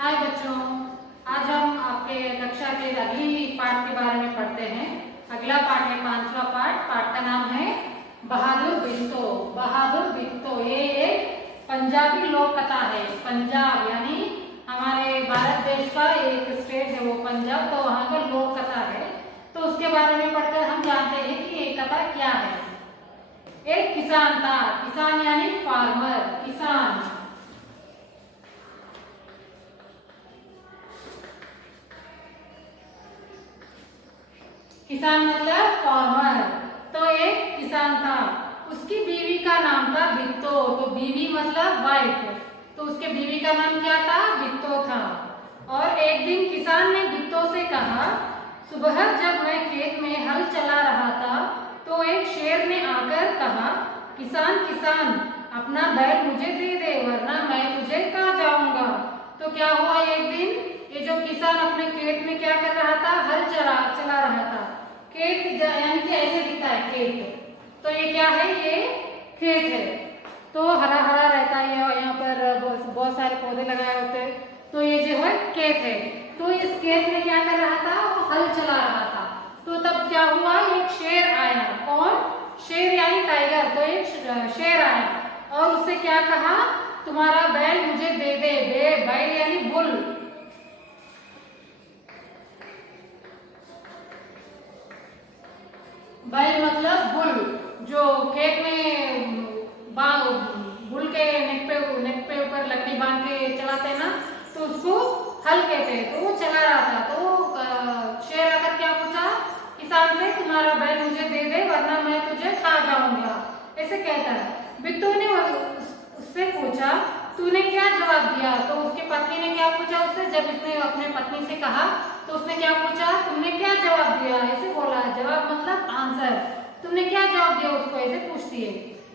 हाय बच्चों, आज हम आपके कक्षा के अगली पाठ के बारे में पढ़ते हैं। अगला पाठ है पांचवा पाठ। पाठ का नाम है बहादुर बिट्टो। बहादुर बिट्टो ये एक पंजाबी लोक कथा है। पंजाब यानी हमारे भारत देश का एक स्टेट है वो पंजाब, तो वहाँ का लोक कथा है। तो उसके बारे में पढ़कर हम जानते हैं कि ये कथा क्या है। एक किसान था। किसान यानी फार्मर, किसान। किसान मतलब फार्मर। तो एक किसान था, उसकी बीवी का नाम था बिट्टो। तो बीवी मतलब वाइफ, तो उसके बीवी का नाम क्या था? बिट्टो था। और एक दिन किसान ने बिट्टो से कहा, सुबह जब मैं खेत में हल चला रहा था तो एक शेर ने आकर कहा, किसान किसान अपना बैल मुझे दे दे वरना मैं तुझे खा जाऊंगा। तो क्या हुआ, एक दिन ये जो किसान अपने खेत में क्या कर रहा था? हल चला रहा था। खेत यानी कि ऐसे दिखता है खेत, तो ये क्या है? ये खेत है। तो हरा हरा रहता है, यहाँ पर बहुत सारे पौधे लगाए होते हैं। तो ये जो है खेत है। तो इस खेत में क्या कर रहा था? वो हल चला रहा था। तो तब क्या हुआ, एक शेर आया। कौन? शेर यानी टाइगर। तो एक शेर आया और उससे क्या कहा, तुम्हारा बैल मुझे दे दे। बैल यानी बुल। बैल मतलब बुल, जो खेत में बुल के नेक पे ऊपर लकड़ी बांध के चलाते हैं ना, तो उसको हल कहते हैं। तो वो चला रहा था। तो शेर आकर क्या पूछा किसान से, तुम्हारा बैल मुझे दे दे वरना मैं तुझे खा जाऊंगा, ऐसे कहता है। बिट्टू ने उससे पूछा, तूने क्या जवाब दिया? तो उसकी पत्नी ने क्या पूछा उससे, जब इसने अपने पत्नी से कहा तो उसने क्या पूछा, तुमने क्या जवाब दिया? ऐसे बोला। जवाब मतलब आंसर। तुमने क्या जवाब दिया उसको, ऐसे पूछती है।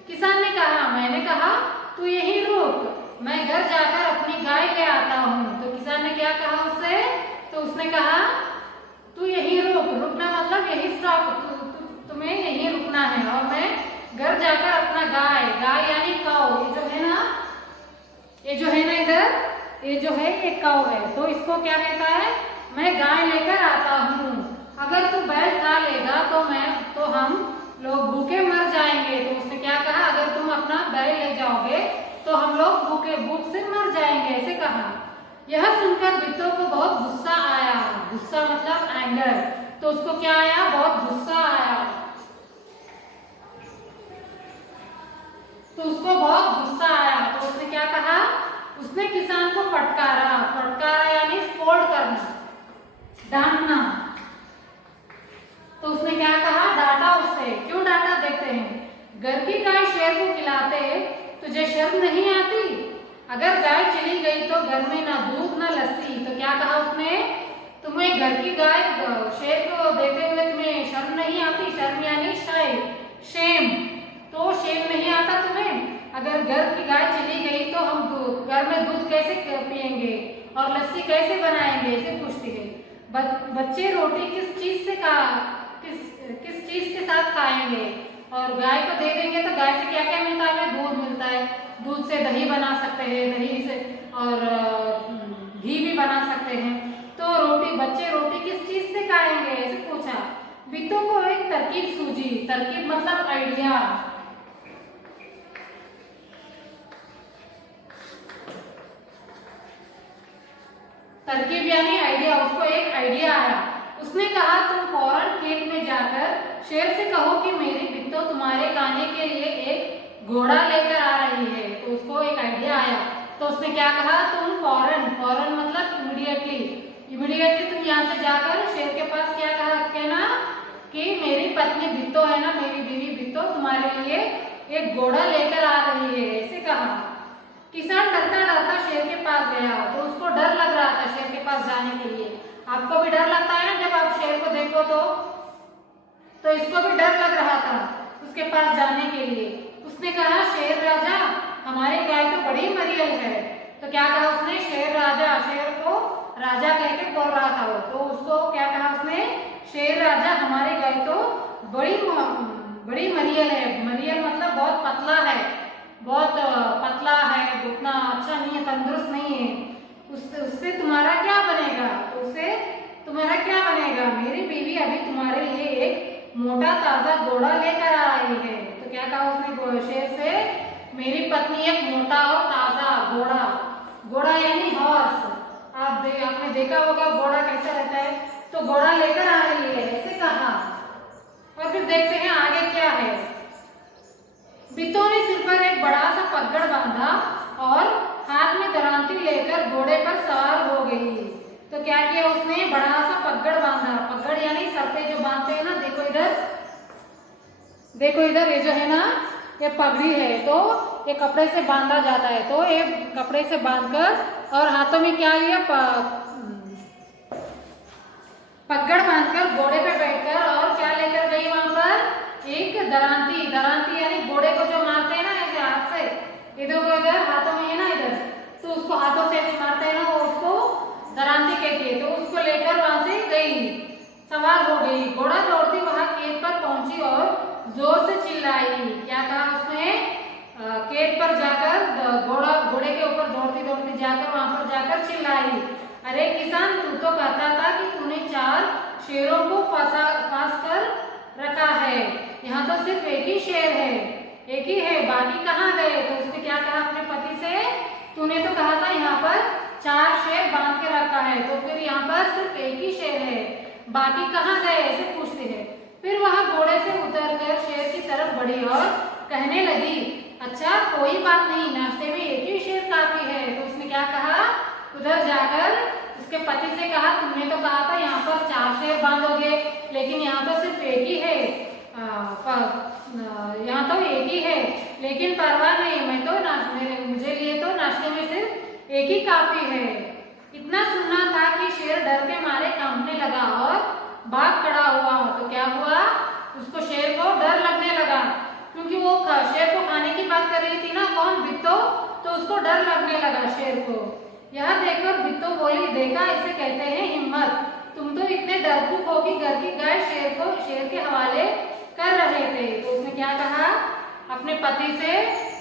किसान ने कहा, मैंने कहा तू यही रुक, मैं घर जाकर अपनी गाय ले आता हूँ। तो किसान ने क्या कहा उससे? तो उसने कहा तू यही रुक। रुकना मतलब यही स्टॉप, तुम्हें यही रुकना है और मैं घर जाकर अपना गाय यानी काऊ, ये जो है ना, ये जो है ना इधर, ये जो है ये काऊ है। तो इसको क्या कहता है? मैं गाय लेकर आता हूँ। अगर तू बैल खा लेगा तो हम लोग भूखे मर जाएंगे। तो उसने क्या कहा, अगर तुम अपना बैल ले जाओगे तो हम लोग भूख से मर जाएंगे, ऐसे कहा। यह सुनकर बिट्टो को बहुत गुस्सा आया। गुस्सा मतलब एंगर। तो उसको क्या आया? बहुत गुस्सा आया। तो उसको बहुत गुस्सा आया। तो उसने क्या कहा? उसने किसान को फटकारा। फटकारा यानी स्कोल्ड करना, डांटना। तो उसने क्या कहा? डांटा उससे। क्यों डांटा देखते हैं। घर की गाय शेर को खिलाते तुझे शर्म नहीं आती? अगर गाय चली गई तो घर में ना दूध ना लस्सी। तो क्या कहा उसने? तुम्हें घर की गाय शेर को देते हुए तुम्हें शर्म नहीं आती? शर्म यानी शेम। तो शेम नहीं आता तुम्हें? अगर घर की गाय चली गई तो हम घर में दूध कैसे पिएंगे और लस्सी कैसे बनाएंगे, ऐसे पूछती है। बच्चे रोटी किस चीज के साथ खाएंगे? और गाय को दे देंगे तो गाय से क्या क्या मिलता है? हमें दूध मिलता है। दूध से दही बना सकते हैं, दही से और घी भी बना सकते हैं। तो बच्चे रोटी किस चीज से खाएंगे, ऐसे पूछा। बिट्टू को एक तरकीब सूझी। तरकीब मतलब आइडिया। तरकीब यानी आइडिया। उसको एक आइडिया आया। उसने कहा, तुम फौरन खेत में जाकर शेर से कहो कि मेरी बिट्टो तुम्हारे खाने के लिए एक घोड़ा लेकर आ रही है। तो उसको एक आइडिया आया। तो उसने क्या कहा, तुम फौरन मतलब इमीडिएटली तुम यहाँ से जाकर शेर के पास क्या कहा, कहना कि मेरी पत्नी बिट्टो है ना, मेरी बीवी बिट्टो तुम्हारे लिए एक घोड़ा लेकर आ रही है, ऐसे कहा। किसान डरता डरता शेर के पास गया। तो उसको डर लग रहा था शेर के पास जाने के लिए। आपको भी डर लगता है ना जब आप शेर को देखो तो इसको भी डर लग रहा था उसके पास जाने के लिए। उसने कहा, शेर राजा हमारी गाय तो बड़ी मरियल है। तो क्या कहा उसने? शेर राजा, शेर को राजा कह के बोल रहा था वो। तो उसको क्या कहा उसने? शेर राजा हमारी गाय तो बड़ी मरियल है। मरियल मतलब बहुत पतला है, बहुत पतला है, उतना अच्छा नहीं है, तंदुरुस्त नहीं है। उससे मोटा ताजा घोड़ा लेकर आ रही है। तो क्या कहा उसने शेर से, मेरी पत्नी एक मोटा और ताजा घोड़ा, घोड़ा यानी हॉर्स, आपने देखा होगा घोड़ा कैसा रहता है, तो घोड़ा लेकर आ रही है ऐसे कहा। और फिर देखते हैं आगे क्या है। बित्तो ने सिर पर एक बड़ा सा पगड़ बांधा और हाथ में दरांती लेकर घोड़े पर सवार हो गई। तो क्या किया उसने, बड़ा सा पगड़ बांधा, पगड़ यानी सर पे जो बांधते हैं ना, देखो इधर, देखो इधर, ये जो है ना ये पगड़ी है, तो ये कपड़े से बांधा जाता है, तो ये कपड़े से बांधकर और हाथों में क्या लिया, पगड़ बांधकर घोड़े पे बैठकर और क्या लेकर गई वहां पर, एक दरांती, दरांती यानी घोड़े को जो मारते हैं ना ऐसे हाथ से, इधर को इधर हाथों में है ना इधर, तो उसको हाथों से ऐसे मारते हैं ना, वो उसको दरांती कहती है। तो उसको लेकर वहां से गई, सवार हो गई। घोड़ा दौड़ती वहां खेत पर पहुंची और जोर से चिल्लाई। क्या कहा उसने, खेत पर जाकर घोड़े के ऊपर दौड़ती दौड़ती जाकर वहां पर जाकर चिल्लाई, अरे किसान, तू तो कहता था कि तूने 4 शेरों को फांस कर रखा है, यहाँ तो सिर्फ एक ही शेर है, एक ही है, बाकी कहाँ गए। तो उसने क्या कहा अपने पति से, तूने तो कहा था यहाँ पर 4 शेर बांध के रखा है, तो फिर यहाँ पर सिर्फ एक ही शेर है, बाकी कहाँ गए, ऐसे पूछते हैं। फिर वह घोड़े से उतरकर शेर की तरफ बढ़ी और कहने लगी, अच्छा कोई बात नहीं, नाश्ते में एक ही शेर काफी है। तो उसने क्या कहा, उधर जाकर उसके पति से कहा, तुमने तो कहा था यहाँ पर 4 शेर बांधोगे, लेकिन यहाँ तो सिर्फ एक ही है, यहाँ तो एक ही है, लेकिन परवाह नहीं, मैं तो मुझे लिए तो नाश्ते में सिर्फ एक ही काफी है। इतना सुनना था कि शेर डर के मारे कांपने लगा और भाग खड़ा हुआ। तो क्या हुआ, उसको शेर को डर लगने लगा, क्योंकि वो शेर को खाने की बात कर रही थी ना, कौन, बित्तो, तो उसको डर लगने लगा शेर को। यह देखकर बित्तो बोली, देखा इसे कहते हैं हिम्मत, तुम तो इतने डरपोक हो कि घर की गाय शेर के हवाले कर रहे थे। तो उसने क्या कहा अपने पति से,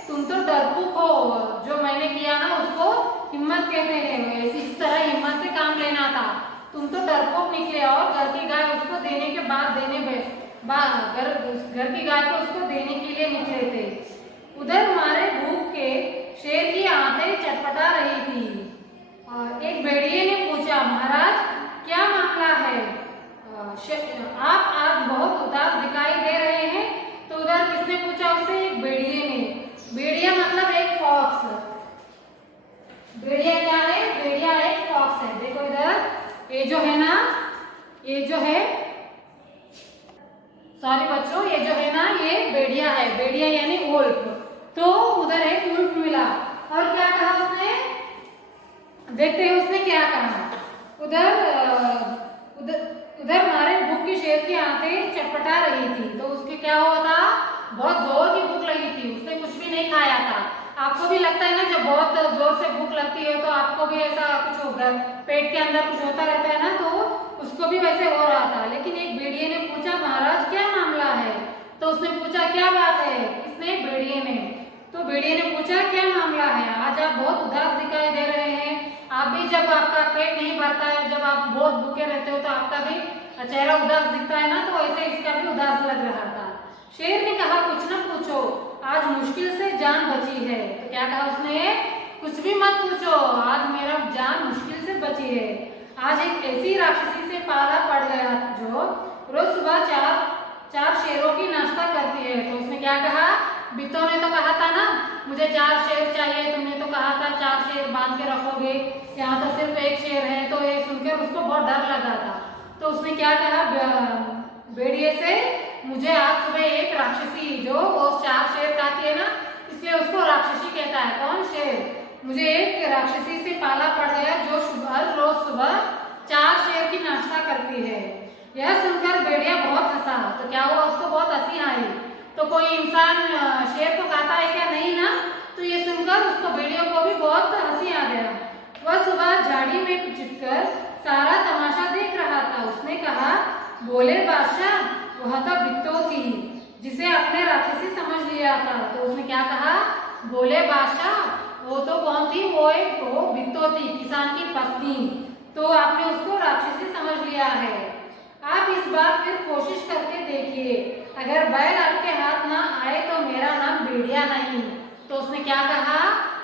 तुम तो डरपोक हो, जो मैंने किया ना उसको हिम्मत कहते हैं, इस तरह हिम्मत से काम लेना था, तुम तो डरपोक निकले और घर की गाय उसको देने के बाद घर की गाय को उसको देने के लिए निकले थे। उधर मारे भूख के शेर की आंखें चटपटा रही थी। एक भेड़िए ने पूछा, महाराज क्या मामला है, आप आज बहुत उदास दिखाई दे रहे हैं। तो उधर किसने पूछा उससे, एक भेड़िए ने। भेड़िया मतलब एक फॉक्स, भेड़िया क्या है, भेड़िया एक फॉक्स है। देखो इधर, ये जो है ना, ये जो है, सॉरी बच्चों, ये जो है ना ये भेड़िया है, भेड़िया यानी वुल्फ। तो उधर एक वुल्फ मिला और क्या कहा उसने, देखते हैं उसने क्या कहा। उधर मारे भूख की शेर की आंखें चटपटा रही थी। तो उसके क्या हुआ था, बहुत जोर की भूख लगी थी, उसने कुछ भी नहीं खाया था। आपको भी लगता है ना, जब बहुत जोर से भूख लगती है तो आपको भी ऐसा कुछ होगा, पेट के अंदर कुछ होता रहता है ना, तो उसको भी वैसे हो रहा था। लेकिन एक भेड़िए ने पूछा, महाराज क्या मामला है। तो उसने पूछा, क्या बात है, किसने, भेड़िए ने। तो भेड़िए ने पूछा, क्या मामला है, आज आप बहुत उदास दिखाई दे रहे हैं। आप भी जब आपका पेट नहीं भरता है, जब आप बहुत भूखे रहते हो तो आपका भी चेहरा उदास दिखता है ना, तो ऐसे इसका भी उदास लग रहा था। शेर ने कहा, कुछ न पूछो, आज मुश्किल से जान बची है। तो क्या कहा उसने, कुछ भी मत पूछो, आज मेरा जान मुश्किल से बची है। आज एक ऐसी राक्षसी से पाला पड़ गया जो रोज सुबह 4 शेरों की नाश्ता करती है। तो उसने क्या कहा, बित्तो ने तो कहा था ना मुझे 4 शेर चाहिए, तुमने तो कहा था 4 शेर बांध के रखोगे, यहाँ तो सिर्फ एक शेर है। तो ये सुनकर उसको बहुत डर लगा था। तो उसने क्या कहा भेड़िए से, मुझे आज सुबह एक राक्षसी जो वो 4 शेर खाती है ना, इसलिए उसको राक्षसी कहता है, कौन, शेर। मुझे एक राक्षसी से पाला पड़ गया जो हर रोज सुबह 4 शेर की नाश्ता करती है। यह सुनकर भेड़िया बहुत हंसा। तो क्या हुआ, उसको बहुत हंसी आई। तो कोई इंसान शेर को खाता है क्या, नहीं ना। तो ये सुनकर उसको, भेड़िया को भी बहुत हंसी आ गया। वह सुबह झाड़ी में छिपकर सारा तमाशा देख रहा था। उसने कहा, बोले बादशाह, वह तो बित्तो थी जिसे अपने राक्षसी समझ लिया था। तो उसने क्या कहा, बोले बादशाह, वो तो कौन थी, वो बित्तो थी, किसान की पत्नी। तो आपने उसको राक्षसी समझ लिया है। आप इस बार फिर कोशिश करके देखिए, अगर बैल आपके हाथ ना आए तो मेरा नाम भेड़िया नहीं। तो उसने क्या कहा,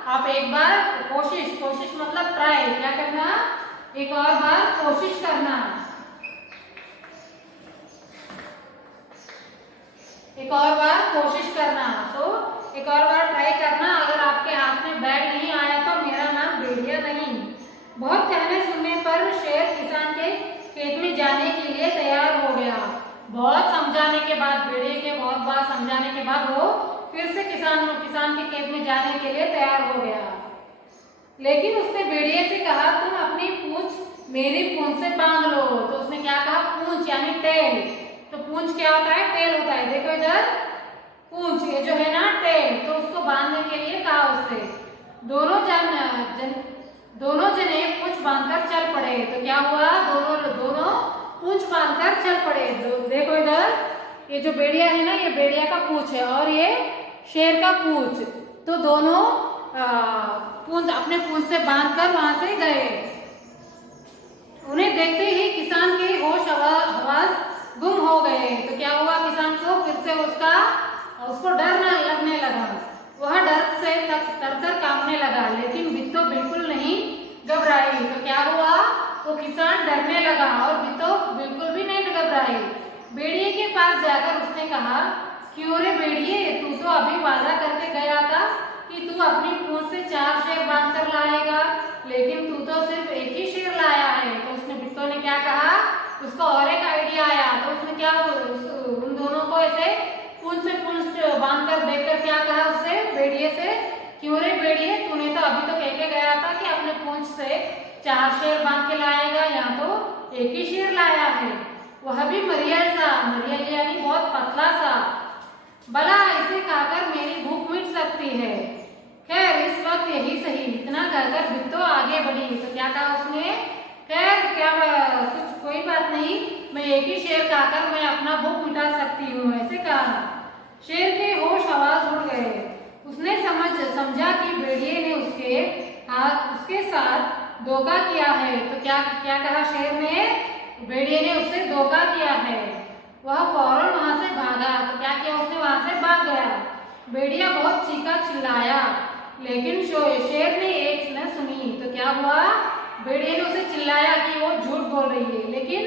आप एक बार कोशिश, कोशिश मतलब ट्राई, क्या करना, एक और बार कोशिश करना, एक और बार कोशिश करना। तो एक और बार ट्राई करना, अगर आपके हाथ में बैल नहीं आया तो मेरा नाम भेड़िया नहीं। बहुत कहने सुनने पर शेर किसान के खेत में जाने के लिए तैयार हो गया। बहुत समझाने के बाद, भेड़िए के बहुत बार समझाने के बाद वो फिर से किसान के खेत में जाने के लिए तैयार हो गया। लेकिन उसने भेड़िए से कहा, तुम अपनी पूंछ मेरी पूंछ से बांध लो। तो उसने क्या कहा, पूंछ यानी टेल। तो पूंछ क्या होता है, टेल होता है। देखो इधर पूंछ, ये जो है ना टेल, तो उसको बांधने के लिए कहा उससे। दोनों जने पूंछ बांधकर चल पड़े। तो क्या हुआ, दोनों पूंछ बांधकर चल पड़े। देखो इधर, ये जो भेड़िया है ना, ये भेड़िया का पूंछ है और ये शेर का पूंछ। तो दोनों पूंछ अपने पूंछ से बांधकर वहां से गए। उन्हें देखते ही किसान के होश हवास गुम हो गए। तो क्या हुआ, किसान को फिर से उसको डर लगने लगा। वह डर से तर कांपने लगा, लेकिन बिट्टो बिल्कुल नहीं घबराई। तो क्या हुआ, वो किसान डरने लगा और बिट्टो बिल्कुल भी नहीं घबराई। भेड़िए के पास जाकर उसने कहा, क्यों रे भेड़िए, तू तो अभी वादा करके गया था कि तू अपनी पूंछ से 4 शेर बांध कर लाएगा, लेकिन तू तो सिर्फ एक ही शेर लाया है। तो उसने बिट्टो ने क्या कहा, उसको और एक आइडिया आया। तो उसने क्या, उन दोनों को ऐसे पूंछ से पूंछ बांध कर देखकर क्या कहा उससे, भेड़िए से, क्यों रे भेड़िए, तूने तो अभी तो कह के गया था कि अपने पूंछ से 4 शेर बांध के लाएगा, यहाँ तो एक ही शेर लाया है, वह भी मरियल सा। मरियल यानी बहुत पतला सा। भला इसे खाकर मेरी भूख मिट सकती है। खैर इस वक्त यही सही। इतना कहकर बिट्टो आगे बढ़ी। तो क्या कहा उसने, खैर क्या कुछ कोई बात नहीं, मैं एक ही शेर खाकर मैं अपना भूख मिटा सकती हूँ, ऐसे कहा। शेर के होश हवास उड़ गए। उसने समझा कि भेड़िए ने उसके साथ धोखा किया है। तो क्या क्या कहा शेर ने, भेड़िए ने उससे धोखा किया है। वह फौरन वहां से भागा। तो क्या किया उसने, वहां से भाग गया। भेड़िया बहुत चीखा चिल्लाया, लेकिन शेर ने एक न सुनी। तो क्या हुआ, भेड़िए ने उसे चिल्लाया कि वो झूठ बोल रही है, लेकिन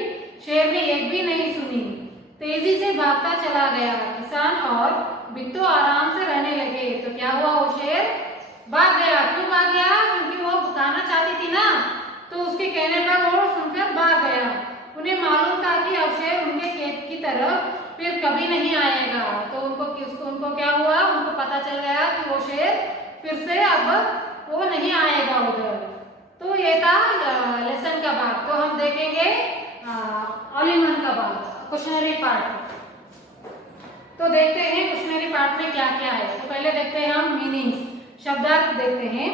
शेर ने एक भी नहीं सुनी। तेजी से भागता चला गया। किसान और बिट्टो आराम से रहने लगे। तो क्या हुआ, वो शेर भाग गया। क्यों भाग गया, क्योंकि वो खाना चाहती थी ना, तो उसके कहने पर वो सुनकर भाग गया। उन्हें मालूम था कि अब शेर उनके खेत की तरफ फिर कभी नहीं आएगा। तो उनको क्या हुआ, उनको पता चल गया कि वो शेर फिर से अब वो नहीं आएगा उधर। तो ये था लेसन का भाग। तो हम देखेंगे ऑल इन वन का भाग, क्वेश्चनरी पार्ट। तो देखते हैं क्वेश्चनरी पार्ट में क्या क्या है। तो पहले देखते हैं हम मीनिंग्स, शब्दार्थ देखते हैं।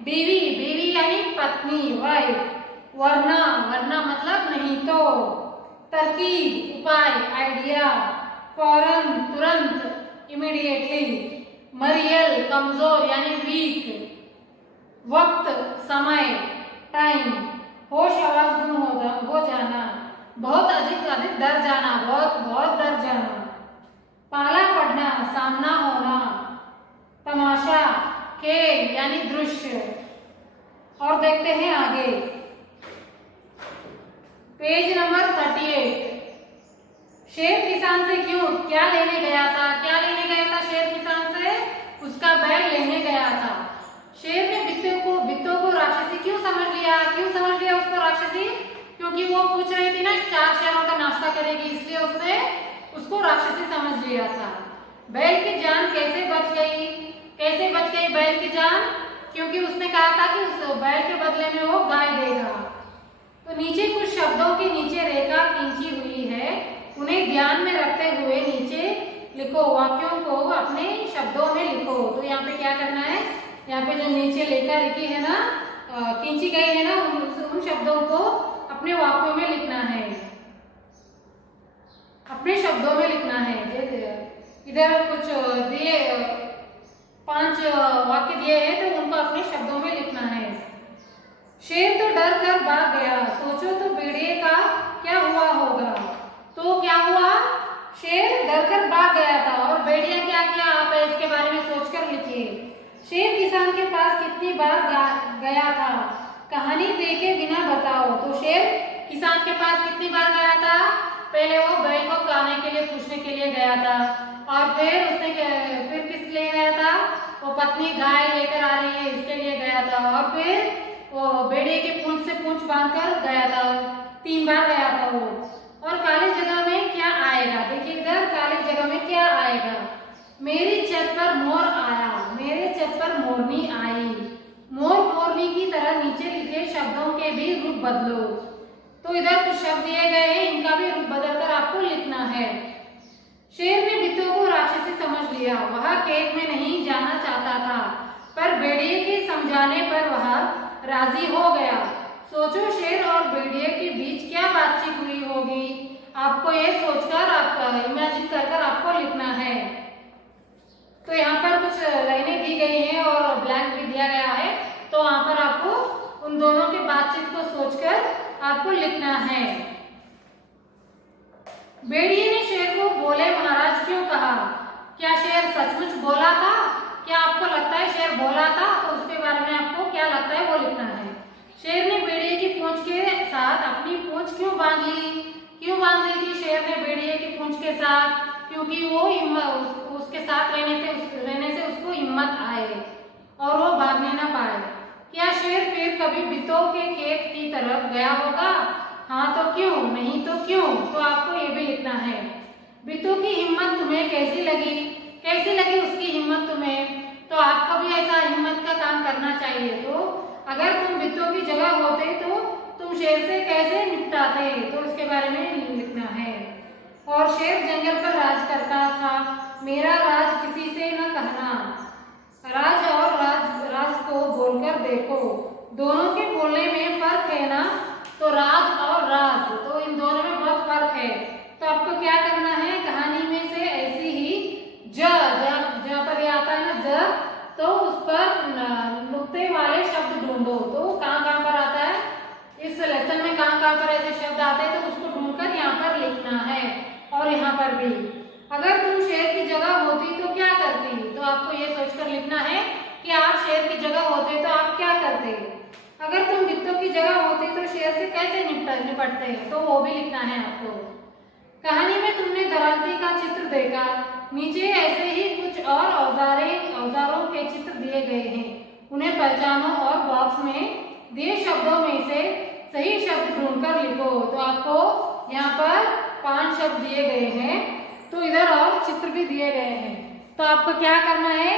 बीवी, बीवी यानी पत्नी, वाइफ। वरना, वरना मतलब नहीं तो। तरकीब, उपाय, आइडिया। फौरन, तुरंत, इमीडिएटली। मरियल, कमजोर यानी वीक। वक्त, समय, टाइम। होश हवास गुम हो जाना। बहुत अधिक डर जाना, बहुत डर जाना। पाला पड़ना, सामना होना। तमाशा, खेल यानी दृश्य। और देखते हैं आगे, पेज नंबर 38। शेर किसान से क्यों, क्या लेने गया था, क्या लेने गया था शेर किसान से, उसका बैल लेने गया था। शेर ने बिट्टो को राक्षसी क्यों समझ लिया उसको राक्षसी, क्योंकि वो पूछ रही थी ना 4 शेरों का नाश्ता करेगी, इसलिए उसने उसको राक्षसी समझ लिया था। बैल की जान कैसे बच गई बैल की जान, क्योंकि उसने कहा था कि उस बैल के बदले में वो गाय देगा। तो नीचे कुछ शब्दों के नीचे रेखा खींची हुई है, उन्हें ध्यान में रखते हुए नीचे लिखो, वाक्यों को अपने शब्दों में लिखो। तो यहाँ पे क्या करना है, यहाँ पे जो नीचे रेखा लिखी है ना, खींची गई है ना, उन शब्दों को अपने वाक्यों में लिखना है, अपने शब्दों में लिखना है। इधर कुछ दिए 5 वाक्य दिए हैं, तो उनको अपने शब्दों में लिखना है। शेर तो डर कर भाग गया, सोचो तो भेड़िए का क्या हुआ होगा। तो क्या हुआ, शेर डरकर भाग गया था। और भेड़िया क्या किया, आप इसके बारे में सोचकर लिखिए। शेर किसान के पास कितनी बार गया था, कहानी देके बिना बताओ। तो शेर किसान के पास कितनी बार गया था, पहले वो बैल को खाने के लिए पूछने के लिए गया था, और फिर किस लिए गया था, वो पत्नी गाय लेकर आ रही है इसके लिए गया था, और फिर वो भेड़िए के पूंछ से पूंछ बांधकर गया था, 3 बार गया था वो। और काली जगह में क्या आएगा, देखिए इधर काली जगह में क्या आएगा, मेरी छत पर मोर आया, मेरे छत पर मोरनी आई। मोर मोरनी की तरह नीचे लिखे शब्दों के भी रूप बदलो। तो इधर कुछ शब्द दिए गए हैं, इनका भी रूप बदलकर आपको लिखना है। शेर ने बित्तों को राक्षसी समझ लिया, वह खेत में नहीं जाना चाहता था, पर भेड़िए के समझाने पर वह राजी हो गया। सोचो शेर और भेड़िए के बीच क्या बातचीत हुई होगी, आपको ये सोचकर आपका इमेजिन कर आपको लिखना है। तो यहाँ पर कुछ लाइनें दी गई हैं और ब्लैंक भी दिया गया है, तो वहां पर आपको उन दोनों की बातचीत को सोचकर आपको लिखना है। भेड़िए ने शेर को बोले महाराज क्यों कहा, क्या शेर सचमुच बोला था, क्या आपको लगता है शेर बोला था, तो उसके बारे में आपको क्या लगता है वो लिखना है। शेर ने भेड़िए की पूंछ के साथ अपनी पूंछ क्यों बांध ली, क्यों बांध ली थी शेर ने भेड़िए की पूंछ के साथ, क्योंकि वो उसके साथ रहने से उसको हिम्मत आए और वो भागने ना पाए। क्या शेर फिर कभी बित्तों के खेत की तरफ गया होगा, हाँ तो क्यों, नहीं तो क्यों, तो आपको ये भी लिखना है। बित्तों की हिम्मत तुम्हें कैसी लगी, कैसी लगी उसकी हिम्मत तुम्हें, तो आपको भी ऐसा हिम्मत का काम करना चाहिए। तो अगर तुम बित्तों की जगह होते तो तुम शेर से कैसे निपटाते, तो उसके बारे में लिखना है। और शेर जंगल पर राज करता था, मेरा राज किसी से न कहना, राज और राज को बोलकर देखो, दोनों के बोलने में फर्क है ना, तो राज और राज, तो इन दोनों में बहुत फर्क है। तो आपको क्या करना है, कहानी में से ऐसी ही जहाँ पर ये आता है ना ज, तो उस पर नुक्ते वाले शब्द ढूंढो। तो कहाँ पर आता है, इस लेसन में कहाँ पर ऐसे शब्द आते हैं, तो उसको ढूंढकर यहाँ पर लिखना है। और यहाँ पर भी अगर तुम शेर की जगह होती तो क्या करती, तो आपको ये सोचकर लिखना है कि आप शेर की जगह होते तो आप क्या करते। अगर तुम बित्तों की जगह होती तो शेर से कैसे निपटते, तो वो भी लिखना है आपको। कहानी में तुमने दरांती का चित्र देखा, नीचे ऐसे ही कुछ और औजारों के चित्र दिए गए हैं, उन्हें पहचानो और बॉक्स में दिए शब्दों में से सही शब्द ढूंढकर लिखो। तो आपको यहाँ पर 5 शब्द दिए गए हैं, तो इधर और चित्र भी दिए गए हैं। तो आपको क्या करना है,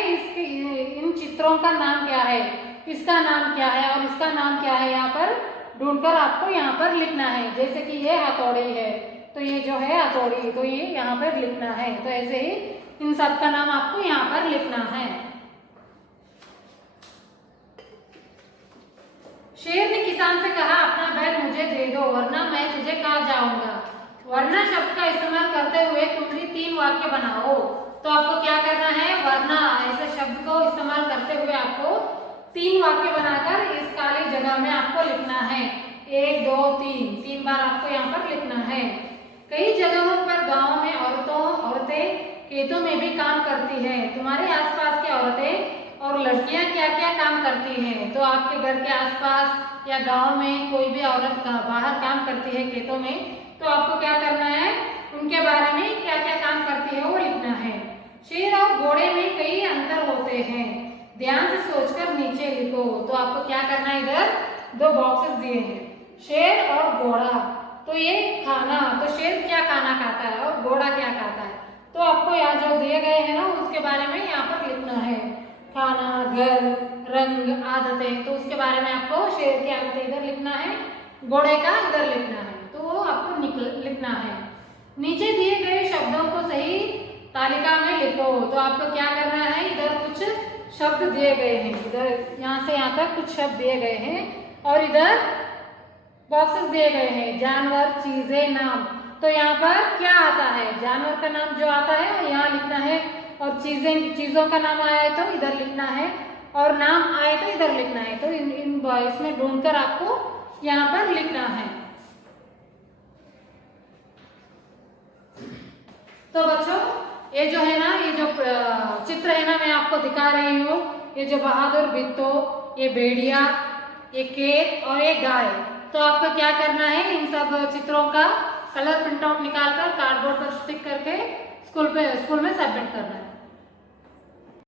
इन चित्रों का नाम क्या है, इसका नाम क्या है और इसका नाम क्या है, यहाँ पर ढूंढकर आपको यहाँ पर लिखना है। जैसे कि ये हथौड़ी है, तो ये जो है हथौड़ी, तो ये यहाँ पर लिखना है। तो ऐसे ही इन सब का नाम आपको यहाँ पर लिखना है। शेर ने किसान से कहा, अपना बैल मुझे दे दो वरना मैं तुझे कहा जाऊंगा। वरना शब्द का इस्तेमाल करते हुए तुम भी 3 वाक्य बनाओ। तो आपको क्या करना है, वरना ऐसे शब्द को इस्तेमाल करते हुए आपको 3 वाक्य बनाकर इस काली जगह में आपको लिखना है। 1 2 3 बार आपको यहाँ पर लिखना है। कई जगहों पर गाँव में औरतें खेतों में भी काम करती है। तुम्हारे आसपास की औरतें और लड़कियां क्या क्या काम करती हैं, तो आपके घर के आसपास या गांव में कोई भी औरत बाहर काम करती है खेतों में, तो आपको क्या करना है, उनके बारे में क्या क्या काम करती है वो लिखना है। शेर और घोड़े में कई अंतर होते हैं, ध्यान से सोचकर नीचे लिखो। तो आपको क्या करना है, इधर 2 बॉक्सेस दिए हैं, शेर और घोड़ा। तो ये खाना, तो शेर क्या खाना खाता है और घोड़ा क्या खाता है, तो आपको यहाँ जो दिए गए हैं ना उसके बारे में यहाँ पर लिखना है। खाना, घर, रंग, आदतें, तो उसके बारे में आपको शेर की आदतें इधर लिखना है, घोड़े का इधर लिखना है। तो वो आपको लिखना है। नीचे दिए गए शब्दों को सही तालिका में लिखो। तो आपको क्या करना है, इधर कुछ शब्द दिए गए हैं, इधर यहाँ से यहाँ तक कुछ शब्द दिए गए हैं और इधर बॉक्सेस दिए गए हैं, जानवर, चीजें, नाम। तो यहाँ पर क्या आता है, जानवर का नाम जो आता है यहाँ लिखना है, और चीजों का नाम आया है तो इधर लिखना है, और नाम आए तो इधर लिखना है। तो इसमें ढूंढकर आपको यहाँ पर लिखना है। तो बच्चों ये जो है ना, ये जो चित्र है ना मैं आपको दिखा रही हूँ, ये जो बहादुर भित्तो, ये भेड़िया, ये केक और ये गाय। तो आपको क्या करना है, इन सब चित्रों का कलर प्रिंट आउट निकाल कर कार्डबोर्ड पर स्टिक करके स्कूल में सबमिट करना है।